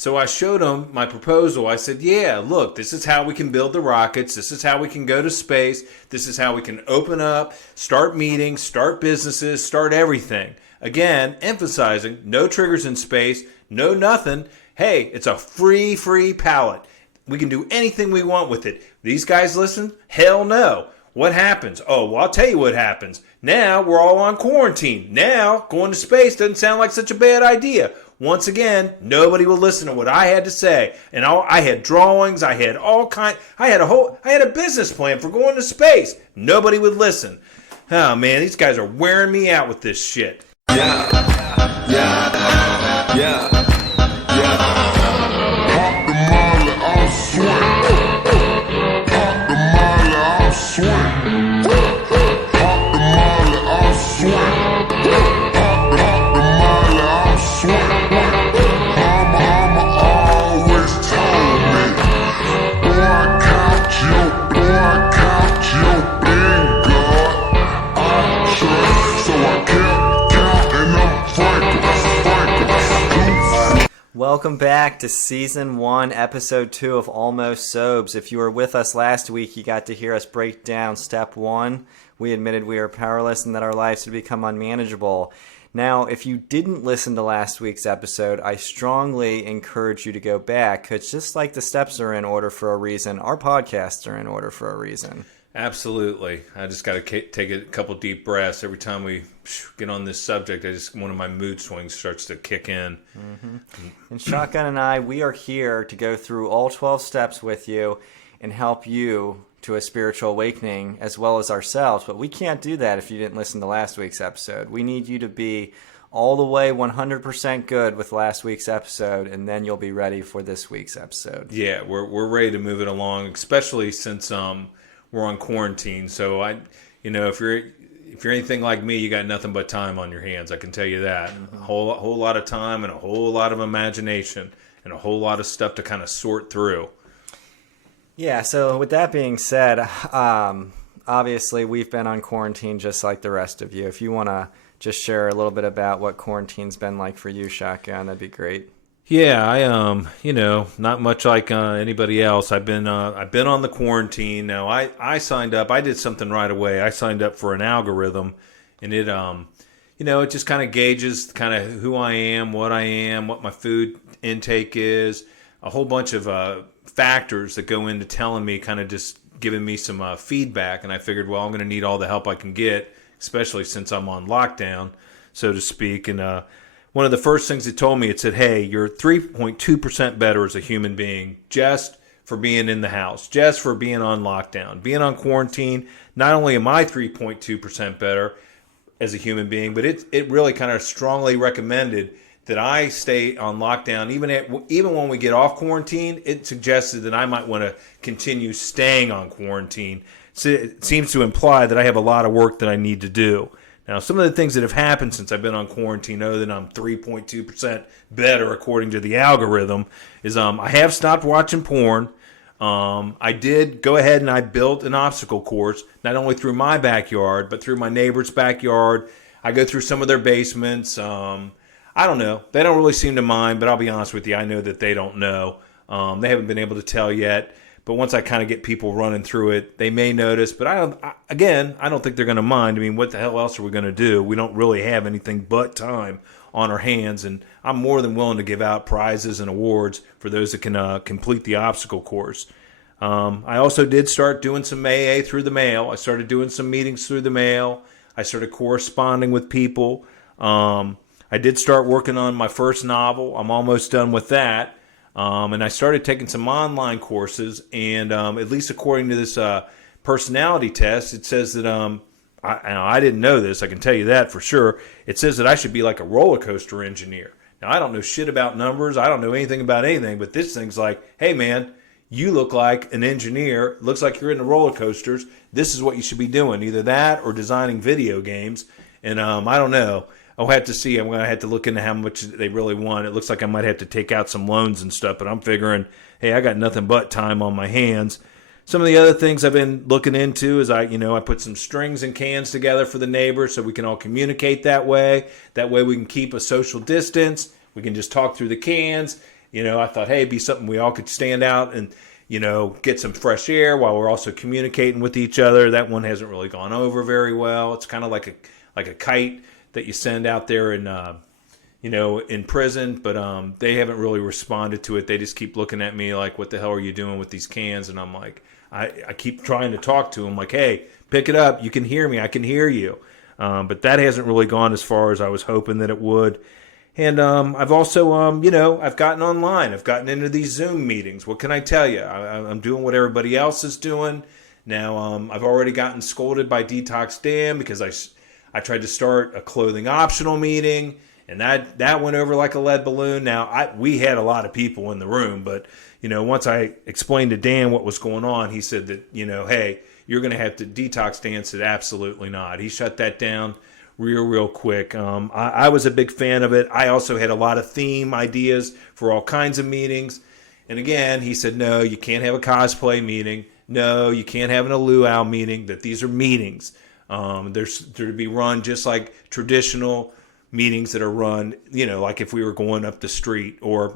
So I showed them my proposal. I said, yeah, look, this is how we can build the rockets. This is how we can go to space. This is how we can open up, start meetings, start businesses, start everything. Again, emphasizing no triggers in space, no nothing. Hey, it's a free palette. We can do anything we want with it. These guys listen? Hell no. What happens? Oh, well, I'll tell you what happens. Now we're all on quarantine. Now going to space doesn't sound like such a bad idea. Once again, nobody will listen to what I had to say. And I had drawings. I had I had a business plan for going to space. Nobody would listen. Oh man, these guys are wearing me out with this shit. Yeah. Pop the molly, I'll swing. Pop the molly, I'll swing. Pop the molly, I'll swing. Pop the molly, I'll swing. Mama always told me, boy, count your bingo. I trust, so I kept counting them frankers. Welcome back to Season 1, Episode 2 of Allmost Sobes. If you were with us last week, you got to hear us break down Step 1. We admitted we are powerless and that our lives would become unmanageable. Now, if you didn't listen to last week's episode, I strongly encourage you to go back, because just like the steps are in order for a reason, our podcasts are in order for a reason. Absolutely. I just got to take a couple deep breaths every time we get on this subject. One of my mood swings starts to kick in. Mm-hmm. And Shotgun and I, we are here to go through all 12 steps with you and help you to a spiritual awakening as well as ourselves. But we can't do that if you didn't listen to last week's episode. We need you to be all the way 100% good with last week's episode, and then you'll be ready for this week's episode. Yeah, we're ready to move it along, especially since we're on quarantine. So if you're anything like me, you got nothing but time on your hands. I can tell you that. Mm-hmm. A whole lot of time and a whole lot of imagination and a whole lot of stuff to kind of sort through. Yeah, so with that being said, obviously we've been on quarantine just like the rest of you. If you want to just share a little bit about what quarantine's been like for you, Shotgun, that'd be great. Yeah, I not much like anybody else. I've been on the quarantine. Now I signed up. I did something right away. I signed up for an algorithm, and it it just kind of gauges kind of who I am, what my food intake is, a whole bunch of factors that go into telling me, kind of just giving me some feedback. And I figured, well, I'm going to need all the help I can get, especially since I'm on lockdown, so to speak. And one of the first things it told me, it said, hey, you're 3.2% better as a human being just for being in the house, just for being on lockdown, being on quarantine. Not only am I 3.2% better as a human being, but it really kind of strongly recommended that I stay on lockdown. Even when we get off quarantine, it suggested that I might want to continue staying on quarantine. So it seems to imply that I have a lot of work that I need to do. Now, some of the things that have happened since I've been on quarantine, other than I'm 3.2% better according to the algorithm, is I have stopped watching porn. I did go ahead and I built an obstacle course, not only through my backyard, but through my neighbor's backyard. I go through some of their basements. I don't know. They don't really seem to mind, but I'll be honest with you, I know that they don't know. They haven't been able to tell yet. But once I kind of get people running through it, they may notice. But I don't think they're going to mind. I mean, what the hell else are we going to do? We don't really have anything but time on our hands. And I'm more than willing to give out prizes and awards for those that can complete the obstacle course. I also did start doing some AA through the mail. I started doing some meetings through the mail. I started corresponding with people. I did start working on my first novel. I'm almost done with that. And I started taking some online courses, and at least according to this personality test, it says that I didn't know this. I can tell you that for sure. It says that I should be like a roller coaster engineer. Now, I don't know shit about numbers. I don't know anything about anything, but this thing's like, hey, man, you look like an engineer. It looks like you're into roller coasters. This is what you should be doing, either that or designing video games. And I don't know. I'll have to see. I'm going to have to look into how much they really want. It looks like I might have to take out some loans and stuff, but I'm figuring, hey, I got nothing but time on my hands. Some of the other things I've been looking into is I put some strings and cans together for the neighbors so we can all communicate that way. That way we can keep a social distance. We can just talk through the cans. I thought, hey, it'd be something we all could stand out and, get some fresh air while we're also communicating with each other. That one hasn't really gone over very well. It's kind of like a kite that you send out there in in prison, but they haven't really responded to it. They just keep looking at me like, what the hell are you doing with these cans? And I'm like, I keep trying to talk to them like, hey, pick it up. You can hear me. I can hear you. But that hasn't really gone as far as I was hoping that it would. And I've also, I've gotten online. I've gotten into these Zoom meetings. What can I tell you? I'm doing what everybody else is doing. Now, I've already gotten scolded by Detox Dan because I tried to start a clothing optional meeting, and that went over like a lead balloon. Now, we had a lot of people in the room, but, once I explained to Dan what was going on, he said that, hey, you're going to have to Detox. Dan said, absolutely not. He shut that down real quick. I was a big fan of it. I also had a lot of theme ideas for all kinds of meetings. And again, he said, no, you can't have a cosplay meeting. No, you can't have an luau meeting. That these are meetings. They're to be run just like traditional meetings that are run, like if we were going up the street or,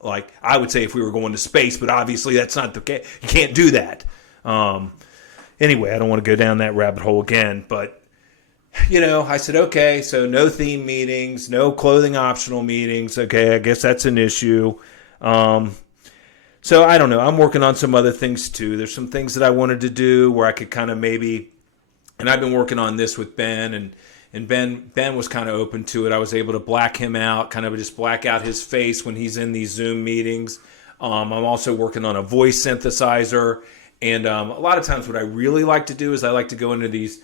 like I would say if we were going to space, but obviously that's not the case. You can't do that. Anyway, I don't want to go down that rabbit hole again, but I said, okay, so no theme meetings, no clothing optional meetings. Okay, I guess that's an issue. So I don't know. I'm working on some other things too. There's some things that I wanted to do where I could kind of maybe, and I've been working on this with Ben, and Ben was kind of open to it. I was able to black him out, kind of just black out his face when he's in these Zoom meetings. I'm also working on a voice synthesizer. And a lot of times what I really like to do is I like to go into these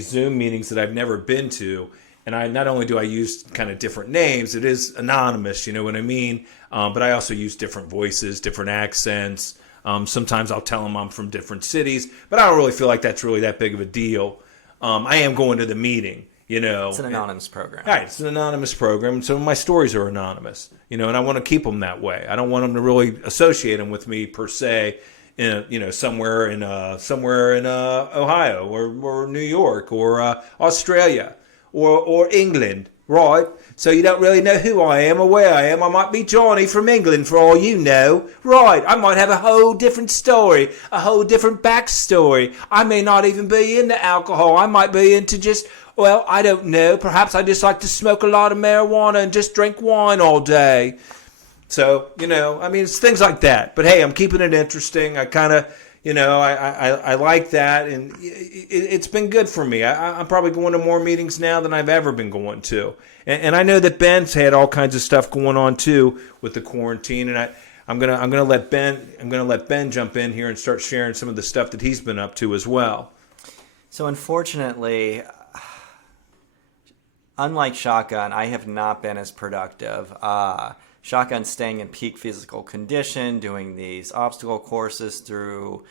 Zoom meetings that I've never been to. And I not only do I use kind of different names, it is anonymous, you know what I mean? But I also use different voices, different accents. Sometimes I'll tell them I'm from different cities, but I don't really feel like that's really that big of a deal. I am going to the meeting, It's an anonymous program. Right, it's an anonymous program, so my stories are anonymous, and I want to keep them that way. I don't want them to really associate them with me per se. Somewhere in Ohio or New York or Australia or England, right? So you don't really know who I am or where I am. I might be Johnny from England for all you know, right? I might have a whole different story, a whole different backstory. I may not even be into alcohol. I might be into I don't know. Perhaps I just like to smoke a lot of marijuana and just drink wine all day. So, it's things like that. But hey, I'm keeping it interesting. I kind of, I like that. And it's been good for me. I'm probably going to more meetings now than I've ever been going to. And I know that Ben's had all kinds of stuff going on too with the quarantine. And I'm gonna let Ben jump in here and start sharing some of the stuff that he's been up to as well. So unfortunately, unlike Shotgun, I have not been as productive. Shotgun's staying in peak physical condition, doing these obstacle courses through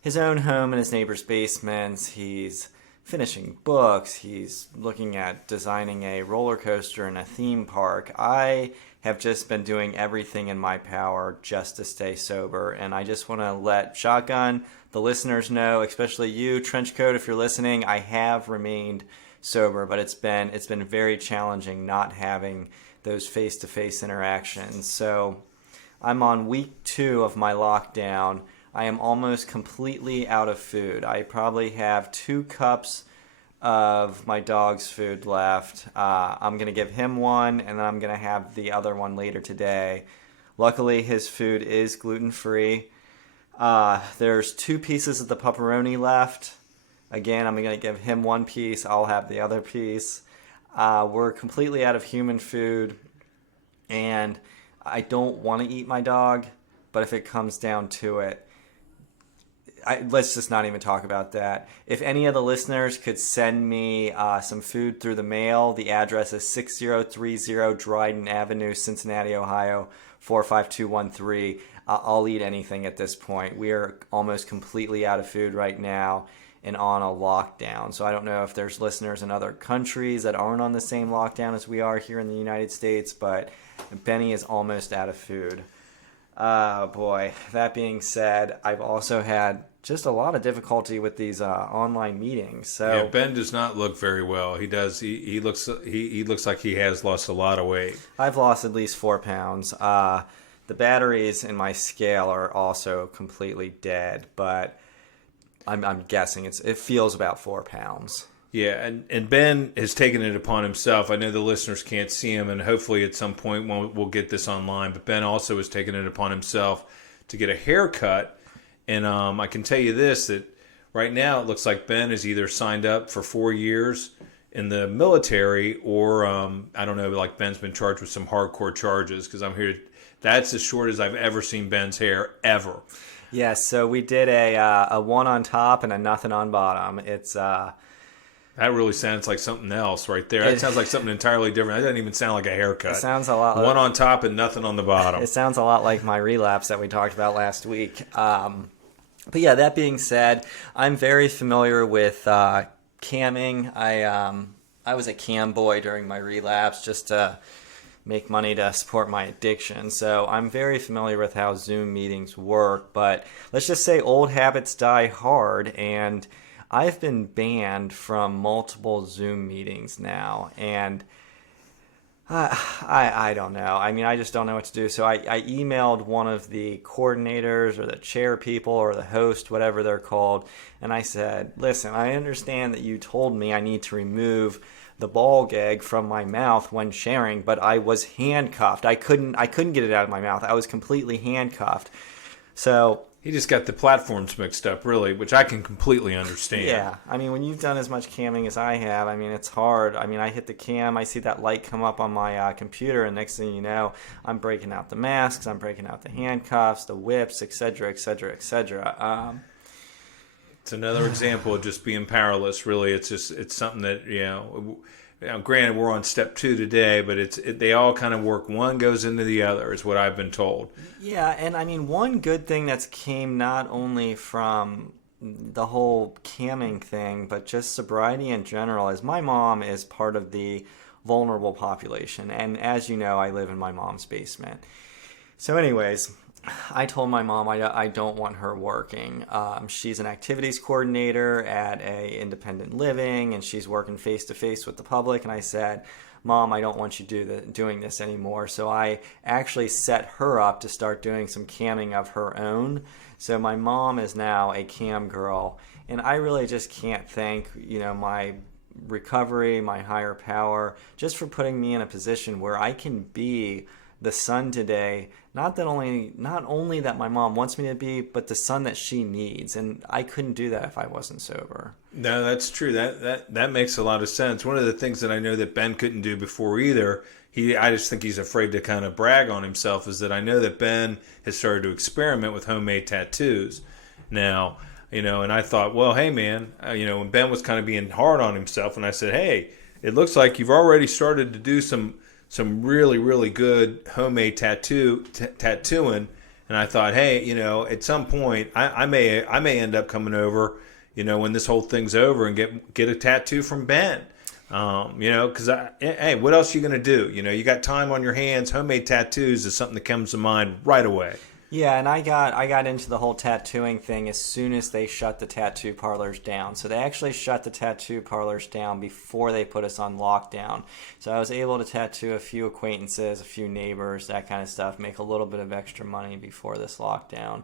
his own home and his neighbor's basements. He's finishing books. He's looking at designing a roller coaster in a theme park. I have just been doing everything in my power just to stay sober. And I just want to let Shotgun, the listeners know, especially you, Trenchcoat, if you're listening, I have remained sober, but it's been very challenging not having those face-to-face interactions. So I'm on week 2 of my lockdown. I am almost completely out of food. I probably have 2 cups of my dog's food left. I'm going to give him one, and then I'm going to have the other one later today. Luckily, his food is gluten-free. There's 2 pieces of the pepperoni left. Again, I'm going to give him 1 piece. I'll have the other piece. We're completely out of human food, and I don't want to eat my dog, but if it comes down to it, let's just not even talk about that. If any of the listeners could send me some food through the mail, the address is 6030 Dryden Avenue, Cincinnati, Ohio, 45213. I'll eat anything at this point. We are almost completely out of food right now and on a lockdown. So I don't know if there's listeners in other countries that aren't on the same lockdown as we are here in the United States, but Benny is almost out of food. Boy, that being said, I've also had just a lot of difficulty with these online meetings. So Yeah, Ben does not look very well. He does. He looks like he has lost a lot of weight. I've lost at least 4 pounds. The batteries in my scale are also completely dead, but I'm guessing it feels about 4 pounds. Yeah, and Ben has taken it upon himself. I know the listeners can't see him, and hopefully at some point we'll get this online. But Ben also has taken it upon himself to get a haircut. And I can tell you this, that right now it looks like Ben is either signed up for 4 years in the military or, I don't know, like Ben's been charged with some hardcore charges because I'm here. That's as short as I've ever seen Ben's hair, ever. Yeah, so we did a one on top and a nothing on bottom. It's That really sounds like something else right there. That sounds like something entirely different. That doesn't even sound like a haircut. It sounds a lot. One on top and nothing on the bottom. It sounds a lot like my relapse that we talked about last week. But yeah, that being said, I'm very familiar with camming. I was a cam boy during my relapse just to make money to support my addiction. So I'm very familiar with how Zoom meetings work. But let's just say old habits die hard, and I've been banned from multiple Zoom meetings now, and I don't know. I mean, I just don't know what to do. So I emailed one of the coordinators or the chair people or the host, whatever they're called, and I said, listen, I understand that you told me I need to remove the ball gag from my mouth when sharing, but I was handcuffed. I couldn't get it out of my mouth. I was completely handcuffed. So He just got the platforms mixed up, really, which I can completely understand. yeah, I mean, when you've done as much camming as I have, I mean, it's hard. I mean, I hit the cam, I see that light come up on my computer, and next thing you know, I'm breaking out the masks, I'm breaking out the handcuffs, the whips, etc., etc., etc. It's another example of just being powerless, really. It's something that, granted, we're on step 2 today, but they all kind of work. One goes into the other, is what I've been told. Yeah, and I mean, one good thing that's came not only from the whole camming thing, but just sobriety in general, is my mom is part of the vulnerable population. And as you know, I live in my mom's basement. So anyways, I told my mom I don't want her working. She's an activities coordinator at a independent living, and she's working face-to-face with the public. And I said, Mom, I don't want you doing this anymore. So I actually set her up to start doing some camming of her own. So my mom is now a cam girl. And I really just can't thank, my recovery, my higher power, just for putting me in a position where I can be the son today, not only that my mom wants me to be, but the son that she needs. And I couldn't do that if I wasn't sober. No, that's true. That makes a lot of sense. One of the things that I know that Ben couldn't do before either, I just think he's afraid to kind of brag on himself, is that I know that Ben has started to experiment with homemade tattoos now. And I thought, well, hey man, when Ben was kind of being hard on himself, and I said, hey, it looks like you've already started to do some really, really good homemade tattooing. And I thought, hey, at some point I may end up coming over, when this whole thing's over, and get a tattoo from Ben. Because hey, what else are you gonna do? You got time on your hands. Homemade tattoos is something that comes to mind right away. Yeah, and I got into the whole tattooing thing as soon as they shut the tattoo parlors down. So they actually shut the tattoo parlors down before they put us on lockdown. So I was able to tattoo a few acquaintances, a few neighbors, that kind of stuff, make a little bit of extra money before this lockdown.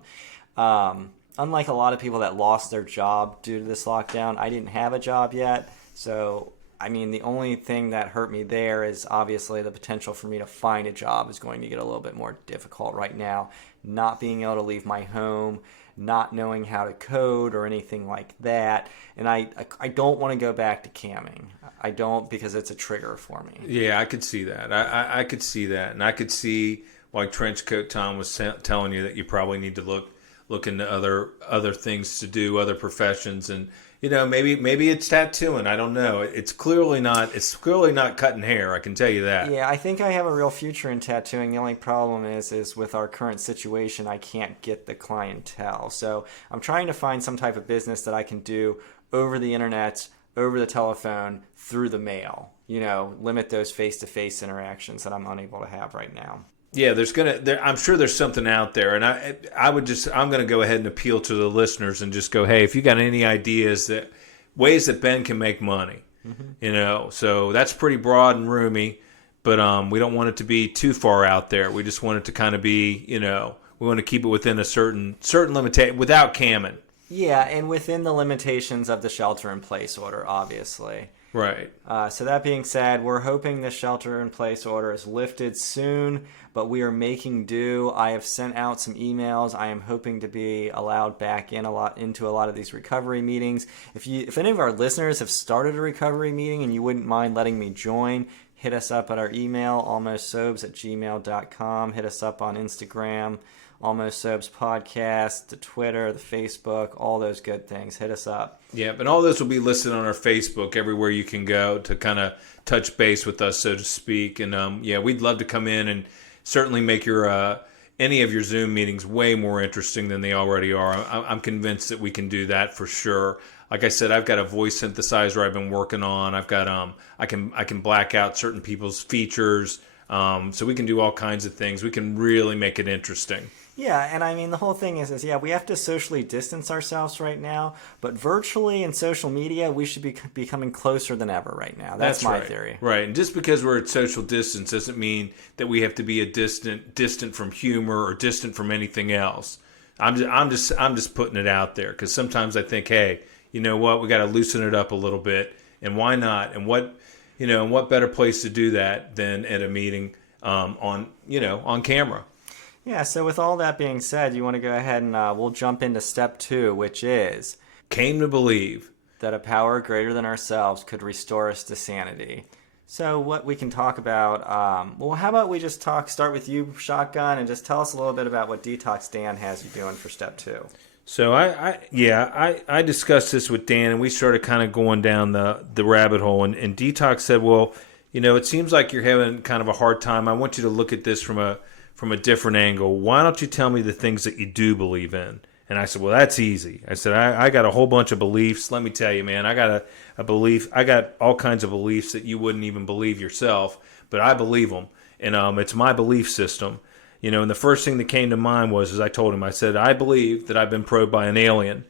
Unlike a lot of people that lost their job due to this lockdown, I didn't have a job yet. So, I mean, the only thing that hurt me there is obviously the potential for me to find a job is going to get a little bit more difficult right now. Not being able to leave my home, not knowing how to code or anything like that. And I don't want to go back to camming. I don't, because it's a trigger for me. Yeah, I could see that. I could see that. And I could see why Trenchcoat Tom was telling you that you probably need to look into other things to do, other professions. And maybe it's tattooing. I don't know. It's clearly not cutting hair. I can tell you that. Yeah, I think I have a real future in tattooing. The only problem is with our current situation, I can't get the clientele. So I'm trying to find some type of business that I can do over the internet, over the telephone, through the mail. Limit those face-to-face interactions that I'm unable to have right now. Yeah, I'm sure there's something out there, and I'm going to go ahead and appeal to the listeners and just go, hey, if you got any ideas that ways that Ben can make money, so that's pretty broad and roomy, but we don't want it to be too far out there. We just want it to kind of be, we want to keep it within a certain limitation without camming. Yeah, and within the limitations of the shelter-in-place order, obviously. Right. So that being said, we're hoping the shelter-in-place order is lifted soon, but we are making do. I have sent out some emails. I am hoping to be allowed back into a lot of these recovery meetings. If any of our listeners have started a recovery meeting and you wouldn't mind letting me join, hit us up at our email, allmostsobes@gmail.com. Hit us up on Instagram, Allmost Sobes Podcast, the Twitter, the Facebook, all those good things. Hit us up. Yeah, and all this will be listed on our Facebook, everywhere you can go to kind of touch base with us, so to speak. And we'd love to come in and certainly make your any of your Zoom meetings way more interesting than they already are. I'm convinced that we can do that for sure. Like I said, I've got a voice synthesizer I've been working on. I've got I can black out certain people's features, so we can do all kinds of things. We can really make it interesting. Yeah, and I mean, the whole thing is we have to socially distance ourselves right now, but virtually and social media, we should be becoming closer than ever right now. That's my theory. Right, and just because we're at social distance doesn't mean that we have to be distant from humor or distant from anything else. I'm just putting it out there because sometimes I think, hey, you know what, we got to loosen it up a little bit, and why not? And what better place to do that than at a meeting on camera? Yeah, so with all that being said, you want to go ahead and we'll jump into step 2, which is... Came to believe that a power greater than ourselves could restore us to sanity. So what we can talk about... how about we just start with you, Shotgun, and just tell us a little bit about what Detox Dan has you doing for step 2. So I discussed this with Dan, and we started kind of going down the rabbit hole, and Detox said, well, it seems like you're having kind of a hard time. I want you to look at this from a different angle. Why don't you tell me the things that you do believe in? And I said, well, that's easy. I said, I got a whole bunch of beliefs. Let me tell you, man, I got a belief. I got all kinds of beliefs that you wouldn't even believe yourself, but I believe them. And it's my belief system. And the first thing that came to mind was, as I told him, I said, I believe that I've been probed by an alien.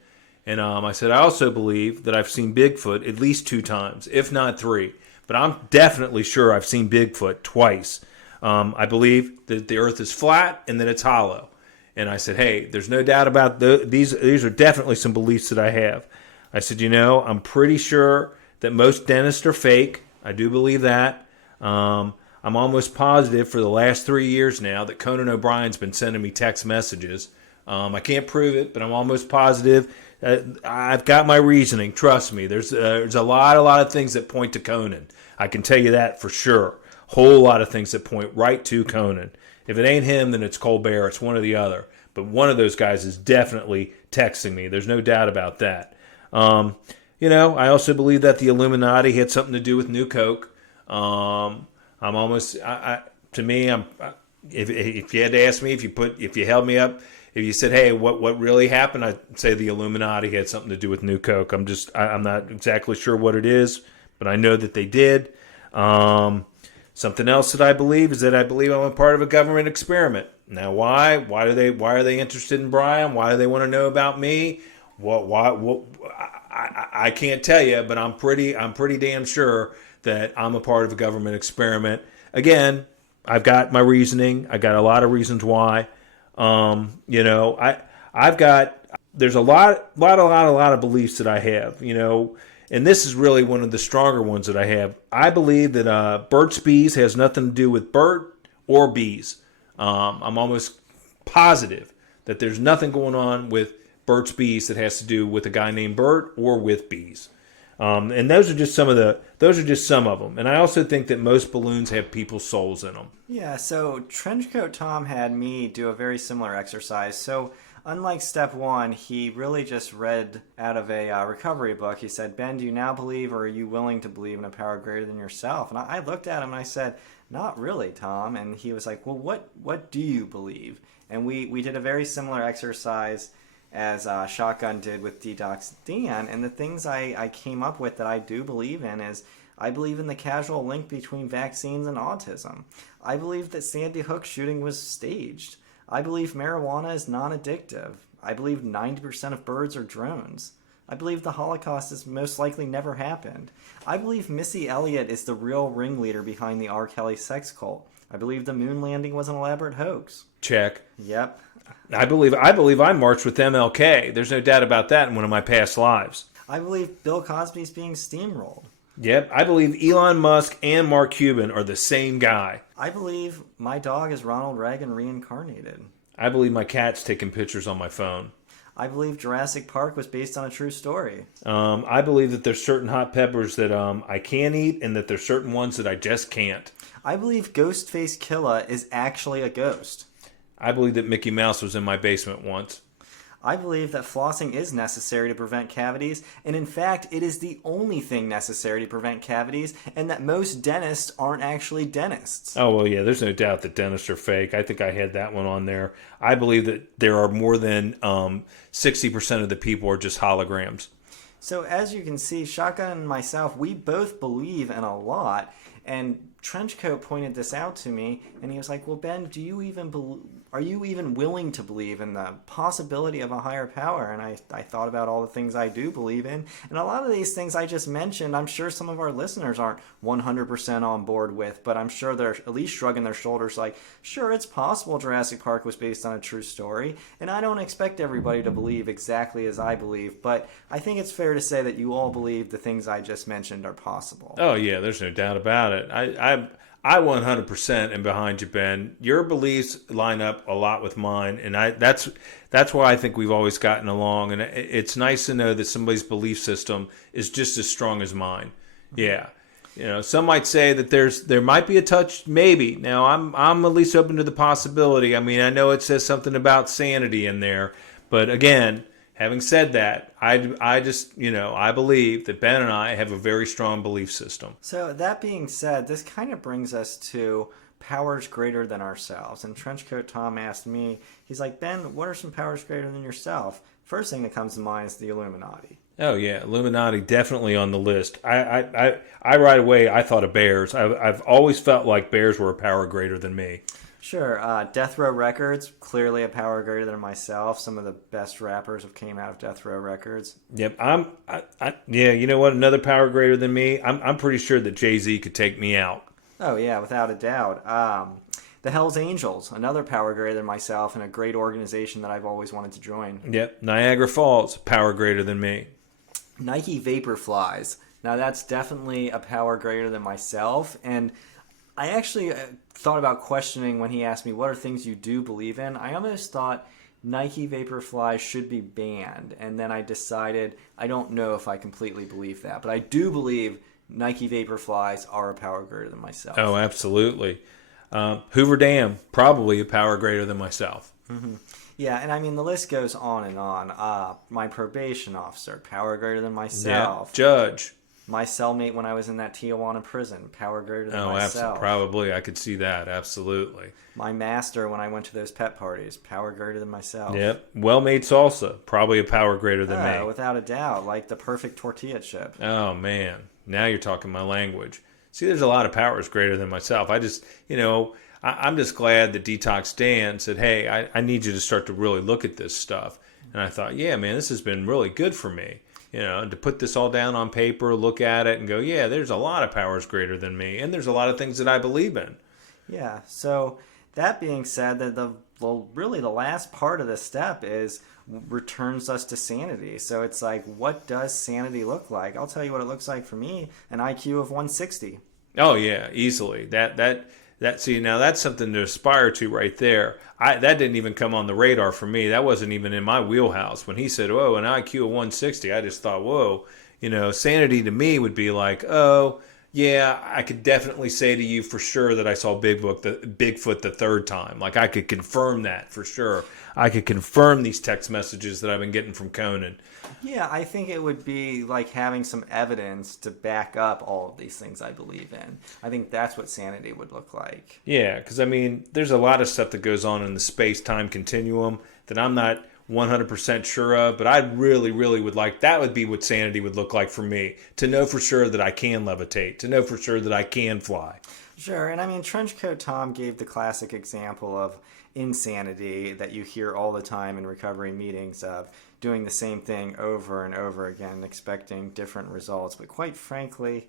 And I said, I also believe that I've seen Bigfoot at least 2 times, if not 3. But I'm definitely sure I've seen Bigfoot twice. I believe that the earth is flat and that it's hollow. And I said, hey, there's no doubt about these are definitely some beliefs that I have. I said, I'm pretty sure that most dentists are fake. I do believe that. I'm almost positive for the last 3 years now that Conan O'Brien's been sending me text messages. I can't prove it, but I'm almost positive. I've got my reasoning. Trust me. There's a lot of things that point to Conan. I can tell you that for sure. Whole lot of things that point right to Conan. If it ain't him, then it's Colbert. It's one or the other. But one of those guys is definitely texting me. There's no doubt about that. I also believe that the Illuminati had something to do with New Coke. If you had to ask me, if you held me up, if you said, hey, what really happened, I'd say the Illuminati had something to do with New Coke. I'm not exactly sure what it is, but I know that they did. Something else that I believe is that I believe I'm a part of a government experiment. Now, why? Why are they interested in Brian? Why do they want to know about me? I can't tell you, but I'm pretty damn sure that I'm a part of a government experiment. Again, I've got my reasoning. I got a lot of reasons why. There's a lot of beliefs that I have. And this is really one of the stronger ones that I have. I believe that Burt's Bees has nothing to do with Bert or bees. I'm almost positive that there's nothing going on with Burt's Bees that has to do with a guy named Bert or with bees. And those are just some of them. And I also think that most balloons have people's souls in them. Yeah, so Trenchcoat Tom had me do a very similar exercise. So unlike step 1, he really just read out of a recovery book. He said, Ben, do you now believe, or are you willing to believe in a power greater than yourself? And I looked at him and I said, not really, Tom. And he was like, well, what do you believe? And we did a very similar exercise as Shotgun did with Detox Dan. And the things I came up with that I do believe in is I believe in the casual link between vaccines and autism. I believe that Sandy Hook shooting was staged. I believe marijuana is non-addictive. I believe 90% of birds are drones. I believe the Holocaust has most likely never happened. I believe Missy Elliott is the real ringleader behind the R. Kelly sex cult. I believe the moon landing was an elaborate hoax. Check. Yep. I believe I marched with MLK. There's no doubt about that in one of my past lives. I believe Bill Cosby's being steamrolled. Yep. I believe Elon Musk and Mark Cuban are the same guy. I believe my dog is Ronald Reagan reincarnated. I believe my cat's taking pictures on my phone. I believe Jurassic Park was based on a true story. I believe that there's certain hot peppers that I can eat and that there's certain ones that I just can't. I believe Ghostface Killah is actually a ghost. I believe that Mickey Mouse was in my basement once. I believe that flossing is necessary to prevent cavities, and in fact, it is the only thing necessary to prevent cavities, and that most dentists aren't actually dentists. Oh, well, yeah, there's no doubt that dentists are fake. I think I had that one on there. I believe that there are more than 60% of the people are just holograms. So as you can see, Shotgun and myself, we both believe in a lot, and Trenchcoat pointed this out to me, and he was like, well, Ben, are you even willing to believe in the possibility of a higher power? And I thought about all the things I do believe in, and a lot of these things I just mentioned, I'm sure some of our listeners aren't 100% on board with, but I'm sure they're at least shrugging their shoulders like, sure, it's possible Jurassic Park was based on a true story, and I don't expect everybody to believe exactly as I believe, but I think it's fair to say that you all believe the things I just mentioned are possible. Oh, yeah, there's no doubt about it. I 100% am behind you, Ben. Your beliefs line up a lot with mine, and that's why I think we've always gotten along. And it's nice to know that somebody's belief system is just as strong as mine. Yeah, some might say that there might be a touch, maybe. Now I'm at least open to the possibility. I mean, I know it says something about sanity in there, but again, having said that, I just, I believe that Ben and I have a very strong belief system. So that being said, this kind of brings us to powers greater than ourselves. And Trenchcoat Tom asked me, he's like, Ben, what are some powers greater than yourself? First thing that comes to mind is the Illuminati. Oh yeah, Illuminati definitely on the list. I right away I thought of bears. I've always felt like bears were a power greater than me. Sure. Death Row Records, clearly a power greater than myself. Some of the best rappers have came out of Death Row Records. Yep. Yeah, you know what? Another power greater than me. I'm pretty sure that Jay-Z could take me out. Oh, yeah, without a doubt. The Hells Angels, another power greater than myself and a great organization that I've always wanted to join. Yep. Niagara Falls, power greater than me. Nike Vaporflies. Now, that's definitely a power greater than myself, and I actually thought about questioning when he asked me, what are things you do believe in? I almost thought Nike Vaporfly should be banned. And then I decided I don't know if I completely believe that. But I do believe Nike Vaporflies are a power greater than myself. Oh, absolutely. Hoover Dam, probably a power greater than myself. Mm-hmm. Yeah, and I mean, the list goes on and on. My probation officer, power greater than myself. Yeah. Judge. My cellmate when I was in that Tijuana prison, power greater than myself. Absolutely. Probably. I could see that. Absolutely. My master when I went to those pet parties, power greater than myself. Yep. Well-made salsa, probably a power greater than me. Without a doubt. Like the perfect tortilla chip. Oh, man. Now you're talking my language. See, there's a lot of powers greater than myself. I just, I'm just glad that Detox Dan said, hey, I need you to start to really look at this stuff. And I thought, yeah, man, this has been really good for me. To put this all down on paper, look at it, and go, yeah, there's a lot of powers greater than me, and there's a lot of things that I believe in. Yeah, so that being said, really the last part of the step returns us to sanity. So it's like, what does sanity look like? I'll tell you what it looks like for me, an IQ of 160. Oh, yeah, easily. See, now that's something to aspire to right there. That didn't even come on the radar for me. That wasn't even in my wheelhouse. When he said, whoa, an IQ of 160, I just thought, whoa. Sanity to me would be like, oh, yeah, I could definitely say to you for sure that I saw Bigfoot the third time. Like, I could confirm that for sure. I could confirm these text messages that I've been getting from Conan. Yeah, I think it would be like having some evidence to back up all of these things I believe in. I think that's what sanity would look like. Yeah, because, there's a lot of stuff that goes on in the space-time continuum that I'm not 100% sure of, but I really, really would like, that would be what sanity would look like for me. To know for sure that I can levitate, to know for sure that I can fly. Sure, and I mean, Trenchcoat Tom gave the classic example of insanity that you hear all the time in recovery meetings of doing the same thing over and over again, expecting different results. But quite frankly,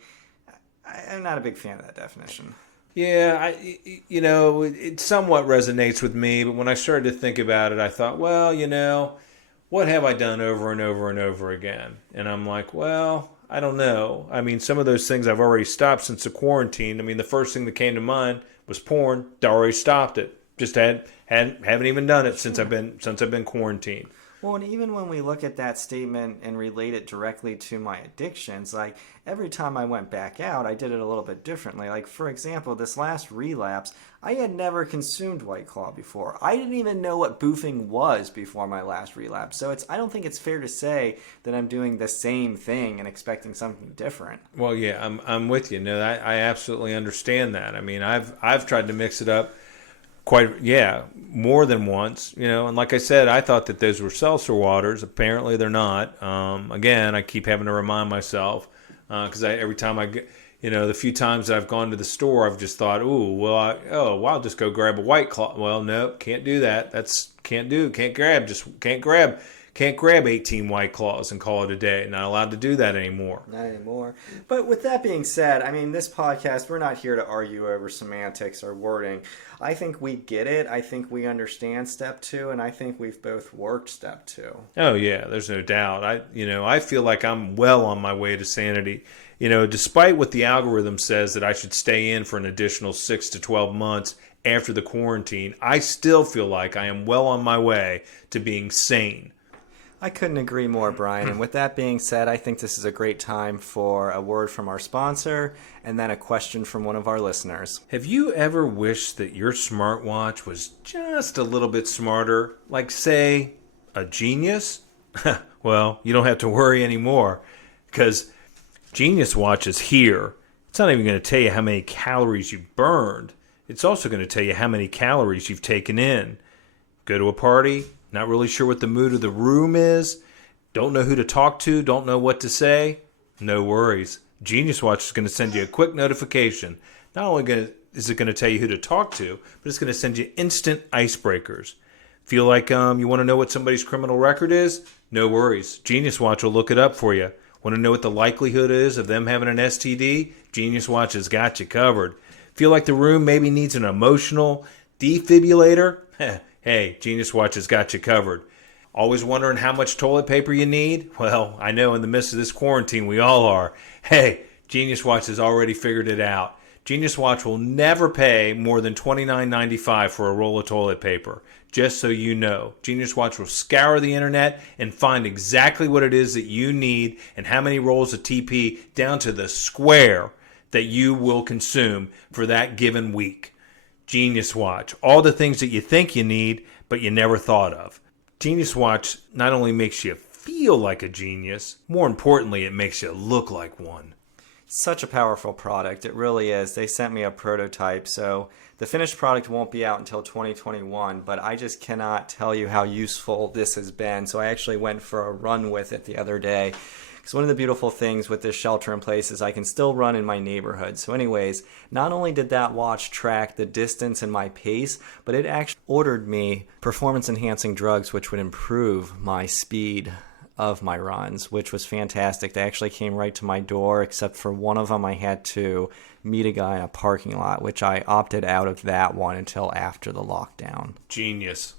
I'm not a big fan of that definition. Yeah, it somewhat resonates with me, but when I started to think about it, I thought, well, what have I done over and over and over again? And I'm like, well, I don't know. I mean, some of those things I've already stopped since the quarantine. I mean, the first thing that came to mind was porn. I already stopped it. Just haven't even done it since I've been quarantined. Well, and even when we look at that statement and relate it directly to my addictions, like every time I went back out, I did it a little bit differently. Like, for example, this last relapse, I had never consumed White Claw before. I didn't even know what boofing was before my last relapse. So I don't think it's fair to say that I'm doing the same thing and expecting something different. Well, yeah, I'm with you. No, I absolutely understand that. I mean, I've tried to mix it up more than once, and like I said, I thought that those were seltzer waters. Apparently they're not. Again, I keep having to remind myself, because every time I get, the few times that I've gone to the store, I've just thought, I'll just go grab a White Claw. Well, no, can't do that. Can't grab 18 White Claws and call it a day. Not allowed to do that anymore. Not anymore. But with that being said, I mean, this podcast, we're not here to argue over semantics or wording. I think we get it. I think we understand step 2, and I think we've both worked step 2. Oh, yeah, there's no doubt. I feel like I'm well on my way to sanity. Despite what the algorithm says that I should stay in for an additional 6 to 12 months after the quarantine, I still feel like I am well on my way to being sane. I couldn't agree more, Brian. And with that being said, I think this is a great time for a word from our sponsor and then a question from one of our listeners. Have you ever wished that your smartwatch was just a little bit smarter? Like, say, a Genius? Well, you don't have to worry anymore, because Genius Watch is here. It's not even going to tell you how many calories you burned. It's also going to tell you how many calories you've taken in. Go to a party, not really sure what the mood of the room is, don't know who to talk to, don't know what to say? No worries. Genius Watch is going to send you a quick notification. Not only is it going to tell you who to talk to, but it's going to send you instant icebreakers. Feel like you want to know what somebody's criminal record is? No worries. Genius Watch will look it up for you. Want to know what the likelihood is of them having an STD? Genius Watch has got you covered. Feel like the room maybe needs an emotional defibrillator? Hey, Genius Watch has got you covered. Always wondering how much toilet paper you need? Well, I know in the midst of this quarantine we all are. Hey, Genius Watch has already figured it out. Genius Watch will never pay more than $29.95 for a roll of toilet paper. Just so you know, Genius Watch will scour the internet and find exactly what it is that you need and how many rolls of TP down to the square that you will consume for that given week. Genius Watch. All the things that you think you need, but you never thought of. Genius Watch not only makes you feel like a genius, more importantly, it makes you look like one. Such a powerful product. It really is. They sent me a prototype, so the finished product won't be out until 2021, but I just cannot tell you how useful this has been. So I actually went for a run with it the other day. Because one of the beautiful things with this shelter in place is I can still run in my neighborhood. So anyways, not only did that watch track the distance and my pace, but it actually ordered me performance-enhancing drugs which would improve my speed of my runs, which was fantastic. They actually came right to my door, except for one of them I had to meet a guy in a parking lot, which I opted out of that one until after the lockdown. Genius.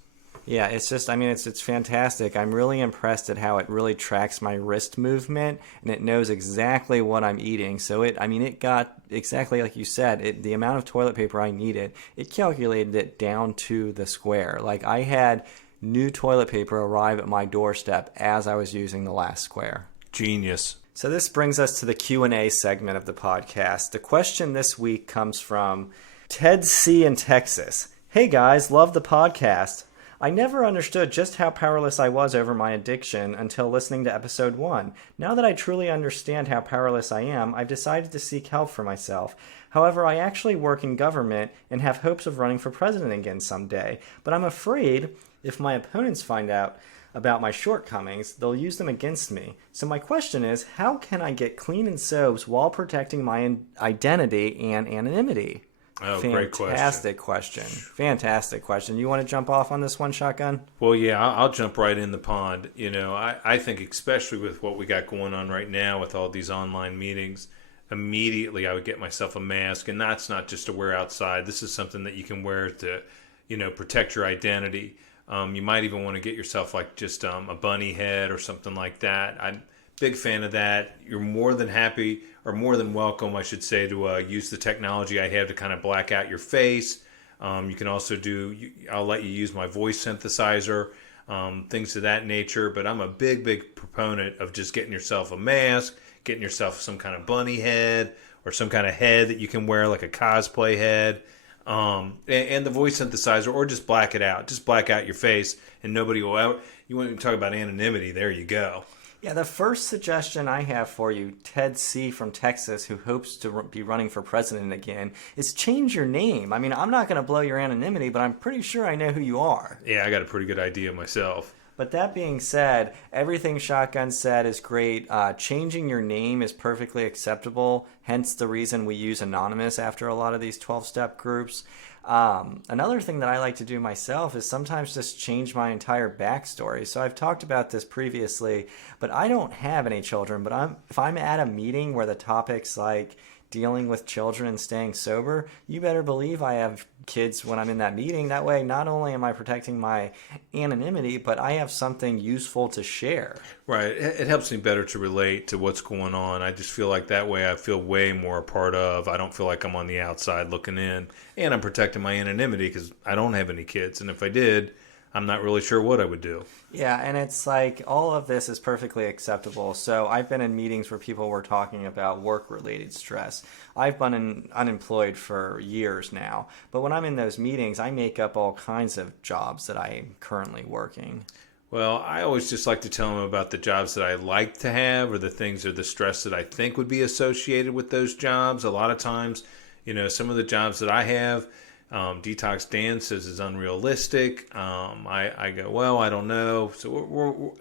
Yeah, it's just, it's fantastic. I'm really impressed at how it really tracks my wrist movement, and it knows exactly what I'm eating. So it got exactly like you said, the amount of toilet paper I needed, it calculated it down to the square. Like, I had new toilet paper arrive at my doorstep as I was using the last square. Genius. So this brings us to the Q&A segment of the podcast. The question this week comes from Ted C. in Texas. Hey guys, love the podcast. I never understood just how powerless I was over my addiction until listening to episode 1. Now that I truly understand how powerless I am, I've decided to seek help for myself. However, I actually work in government and have hopes of running for president again someday. But I'm afraid if my opponents find out about my shortcomings, they'll use them against me. So my question is, how can I get clean and sobes while protecting my identity and anonymity? Oh, great question. Fantastic question. You want to jump off on this one, Shotgun? Well, yeah, I'll jump right in the pond. I think especially with what we got going on right now with all these online meetings, immediately I would get myself a mask. And that's not just to wear outside. This is something that you can wear to, protect your identity. You might even want to get yourself like just a bunny head or something like that. I'm a big fan of that. You're more than happy, or more than welcome, I should say, to use the technology I have to kind of black out your face. You can also I'll let you use my voice synthesizer, things of that nature. But I'm a big proponent of just getting yourself a mask, getting yourself some kind of bunny head or some kind of head that you can wear, like a cosplay head. And the voice synthesizer, or just black it out. Just black out your face, and nobody will ever. You want to talk about anonymity? There you go. Yeah, the first suggestion I have for you, Ted C. from Texas, who hopes to be running for president again, is change your name. I mean, I'm not going to blow your anonymity, but I'm pretty sure I know who you are. Yeah, I got a pretty good idea myself. But that being said, everything Shotgun said is great. Changing your name is perfectly acceptable, hence the reason we use anonymous after a lot of these 12-step groups. Another thing that I like to do myself is sometimes just change my entire backstory. So I've talked about this previously, but I don't have any children. But if I'm at a meeting where the topic's like dealing with children and staying sober, you better believe I have kids when I'm in that meeting. That way, not only am I protecting my anonymity, but I have something useful to share. Right. It helps me better to relate to what's going on. I just feel like that way I feel way more a part of. I don't feel like I'm on the outside looking in. And I'm protecting my anonymity because I don't have any kids. And if I did, I'm not really sure what I would do. Yeah, and it's like all of this is perfectly acceptable. So I've been in meetings where people were talking about work-related stress. I've been unemployed for years now. But when I'm in those meetings, I make up all kinds of jobs that I'm currently working. Well, I always just like to tell them about the jobs that I like to have, or the things or the stress that I think would be associated with those jobs. A lot of times, some of the jobs that I have, Detox Dan says is unrealistic. I go, well, I don't know. So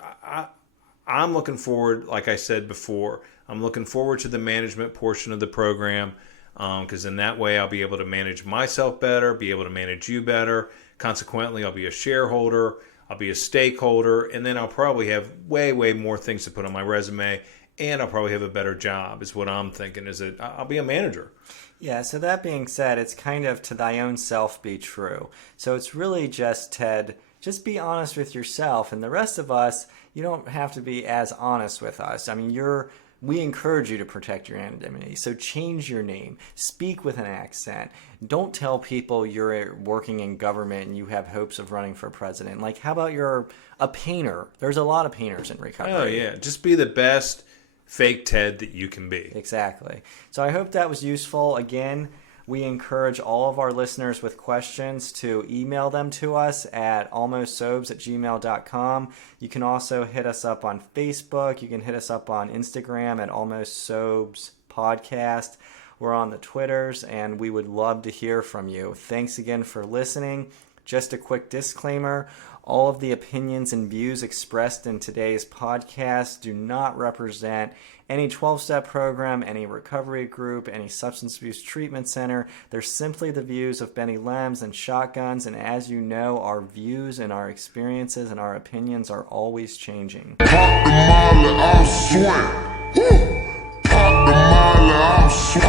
I'm looking forward, like I said before, I'm looking forward to the management portion of the program, because in that way I'll be able to manage myself better, be able to manage you better. Consequently, I'll be a shareholder, I'll be a stakeholder, and then I'll probably have way more things to put on my resume, and I'll probably have a better job, is what I'm thinking, is that I'll be a manager. Yeah, so that being said, it's kind of to thy own self be true. So it's really just, Ted, just be honest with yourself. And the rest of us, you don't have to be as honest with us. I mean, we encourage you to protect your anonymity. So change your name. Speak with an accent. Don't tell people you're working in government and you have hopes of running for president. Like, how about you're a painter? There's a lot of painters in recovery. Oh, yeah. Just be the best fake Ted that you can be. Exactly. So I hope that was useful. Again, we encourage all of our listeners with questions to email them to us at allmostsobes@gmail.com. You can also hit us up on Facebook. You can hit us up on Instagram at Allmost Sobes Podcast. We're on the Twitters, and we would love to hear from you. Thanks again for listening. Just a quick disclaimer. All of the opinions and views expressed in today's podcast do not represent any 12-step program, any recovery group, any substance abuse treatment center. They're simply the views of B.Lemms and Shotguns, and as you know, our views and our experiences and our opinions are always changing. Pop the molly, I'll swing. Woo! Pop the molly, I'll swing.